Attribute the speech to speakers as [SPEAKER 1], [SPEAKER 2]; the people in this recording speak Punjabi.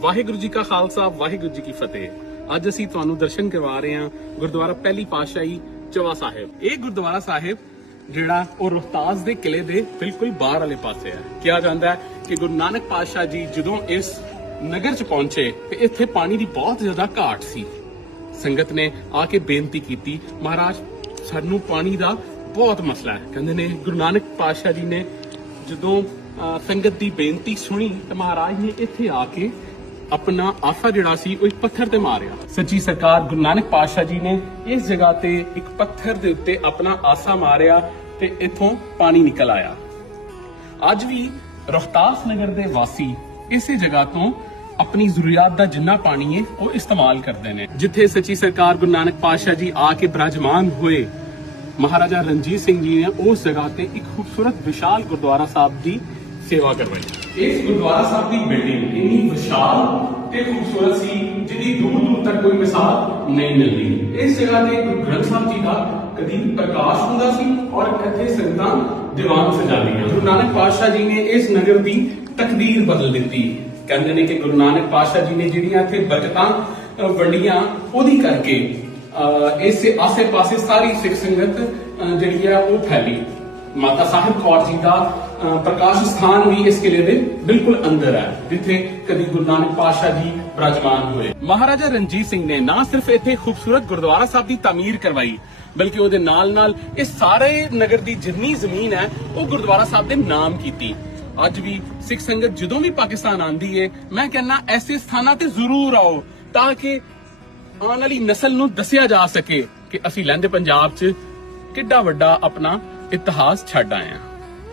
[SPEAKER 1] ਵਾਹਿਗੁਰੂ ਜੀ ਕਾ ਖਾਲਸਾ ਵਾਹਿਗੁਰੂ ਜੀ ਕੀ ਫਤਿਹ। ਅੱਜ ਅਸੀਂ ਤੁਹਾਨੂੰ ਦਰਸ਼ਨ ਕਰਵਾ ਰਹੇ ਹਾਂ ਗੁਰਦੁਆਰਾ ਪਹਿਲੀ ਪਾਤਸ਼ਾਹੀ ਚਵਾ ਸਾਹਿਬ। ਇਹ ਗੁਰਦੁਆਰਾ ਸਾਹਿਬ ਜਿਹੜਾ ਉਹ ਰੋਹਤਾਸ ਦੇ ਕਿਲੇ ਦੇ ਬਿਲਕੁਲ ਬਾਹਰ ਵਾਲੇ ਪਾਸੇ ਹੈ। ਕਿਹਾ ਜਾਂਦਾ ਹੈ ਕਿ ਗੁਰੂ ਨਾਨਕ ਪਾਤਸ਼ਾਹ ਜੀ ਜਦੋਂ ਇਸ ਨਗਰ ਚ ਪਹੁੰਚੇ ਤੇ ਇੱਥੇ ਪਾਣੀ ਦੀ ਬਹੁਤ ਜ਼ਿਆਦਾ ਘਾਟ ਸੀ। ਸੰਗਤ ਨੇ ਆ ਕੇ ਬੇਨਤੀ ਕੀਤੀ ਮਹਾਰਾਜ ਸਾਨੂੰ ਪਾਣੀ ਦਾ ਬਹੁਤ ਮਸਲਾ ਹੈ। ਕਹਿੰਦੇ ਨੇ ਗੁਰੂ ਨਾਨਕ ਪਾਤਸ਼ਾਹ ਜੀ ਨੇ ਜਦੋਂ ਅਹ, ਸੰਗਤ ਦੀ ਬੇਨਤੀ ਸੁਣੀ ਤਾਂ ਮਹਾਰਾਜ ਨੇ ਇੱਥੇ ਆ ਕੇ ਆਪਣਾ ਆਸਾ ਜਿਹੜਾ ਸੀ ਉਹ ਇੱਕ ਪੱਥਰ ਤੇ ਮਾਰਿਆ। ਸੱਚੀ ਸਰਕਾਰ ਗੁਰੂ ਨਾਨਕ ਪਾਤਸ਼ਾਹ ਜੀ ਨੇ ਇਸ ਜਗ੍ਹਾ ਤੇ ਇੱਕ ਪੱਥਰ ਦੇ ਉੱਤੇ ਆਪਣਾ ਆਸਾ ਮਾਰਿਆ ਤੇ ਇੱਥੋਂ ਪਾਣੀ ਨਿਕਲ ਆਇਆ। ਅੱਜ ਵੀ ਰੋਹਤਾਸ ਨਗਰ ਦੇ ਵਾਸੀ ਇਸੇ ਜਗ੍ਹਾ ਤੋਂ ਆਪਣੀ ਜ਼ਰੂਰੀਅਤ ਦਾ ਜਿੰਨਾ ਪਾਣੀ ਹੈ ਉਹ ਇਸਤੇਮਾਲ ਕਰਦੇ ਨੇ। ਜਿੱਥੇ ਸੱਚੀ ਸਰਕਾਰ ਗੁਰੂ ਨਾਨਕ ਪਾਤਸ਼ਾਹ ਜੀ ਆ ਕੇ ਬਰਾਜਮਾਨ ਹੋਏ, ਮਹਾਰਾਜਾ ਰਣਜੀਤ ਸਿੰਘ ਜੀ ਨੇ ਉਸ ਜਗ੍ਹਾ ਤੇ ਇੱਕ ਖੂਬਸੂਰਤ ਵਿਸ਼ਾਲ ਗੁਰਦੁਆਰਾ ਸਾਹਿਬ ਦੀ ਸੇਵਾ ਕਰਵਾਈ। ਇਸ ਗੁਰਦੁਆਰਾ ਸਾਹਿਬ ਦੀ ਬਿਲਡਿੰਗ ਇੰਨੀ ਵਿਸ਼ਾਲ ਤੇ ਖੂਬਸੂਰਤ ਸੀ ਜਿਹਦੀ ਦੂਰ ਦੂਰ ਤੱਕ ਕੋਈ ਮਿਸਾਲ ਨਹੀਂ ਮਿਲਦੀ। ਇਸ ਜਗ੍ਹਾ ਤੇ ਗੁਰੂ ਗ੍ਰੰਥ ਸਾਹਿਬ ਜੀ ਦਾ ਕਦੀ ਪ੍ਰਕਾਸ਼ ਹੁੰਦਾ ਸੀ ਔਰ ਇੱਥੇ ਸੰਗਤਾਂ ਦੀਵਾਨ ਸਜਾਉਂਦੀਆਂ ਗੁਰੂ ਨਾਨਕ ਪਾਤਸ਼ਾਹ ਜੀ ਨੇ ਇਸ ਨਗਰ ਦੀ ਤਕਦੀਰ ਬਦਲ ਦਿੱਤੀ। ਕਹਿੰਦੇ ਨੇ ਕਿ ਗੁਰੂ ਨਾਨਕ ਪਾਤਸ਼ਾਹ ਜੀ ਨੇ ਜਿਹੜੀਆਂ ਇੱਥੇ ਬਰਕਤਾਂ ਵੰਡੀਆਂ ਉਹਦੀ ਕਰਕੇ ਅ, ਇਸੇ ਆਸੇ-ਪਾਸੇ ਸਾਰੀ ਸਿੱਖ ਸੰਗਤ ਜਿਹੜੀ ਆ ਉਹ ਫੈਲੀ। ਮਾਤਾ ਸਾਹਿਬ ਕੌਰ ਜੀ ਦਾ ਪ੍ਰਕਾਸ਼ ਸਥਾਨ ਵੀ ਇਸ ਕਿਲੇ ਦੇ ਬਿਲਕੁਲ ਅੰਦਰ ਹੈ, ਜਿੱਥੇ ਕਦੀ ਗੁਰੂ ਨਾਨਕ ਪਾਤਸ਼ਾਹ ਜੀ ਬਿਰਾਜਮਾਨ ਹੋਏ। ਮਹਾਰਾਜਾ ਰਣਜੀਤ ਸਿੰਘ ਨੇ ਨਾ ਸਿਰਫ ਇੱਥੇ ਖੂਬਸੂਰਤ ਗੁਰਦੁਆਰਾ ਸਾਹਿਬ ਦੀ ਤਾਮੀਰ ਕਰਵਾਈ, ਬਲਕਿ ਉਹਦੇ ਨਾਲ-ਨਾਲ ਇਹ ਸਾਰੇ ਨਗਰ ਦੀ ਜਿੰਨੀ ਜ਼ਮੀਨ ਹੈ, ਉਹ ਗੁਰਦੁਆਰਾ ਸਾਹਿਬ ਦੇ ਨਾਮ ਕੀਤੀ। ਅੱਜ ਵੀ ਸਿੱਖ ਸੰਗਤ ਜਦੋਂ ਵੀ ਪਾਕਿਸਤਾਨ ਆਂਦੀ ਏ, ਮੈਂ ਕਹਿੰਨਾ ਐਸੇ ਸਥਾਨਾਂ ਤੇ ਜ਼ਰੂਰ ਆਓ, ਤਾਂ ਕਿ ਆਉਣ ਵਾਲੀ ਨਸਲ ਨੂੰ ਦੱਸਿਆ ਜਾ ਸਕੇ ਕਿ ਅਸੀਂ ਲਹਿੰਦੇ ਪੰਜਾਬ 'ਚ ਕਿੱਡਾ ਵੱਡਾ ਆਪਣਾ ਇਤਿਹਾਸ ਛੱਡ ਆਏ ਹਾਂ।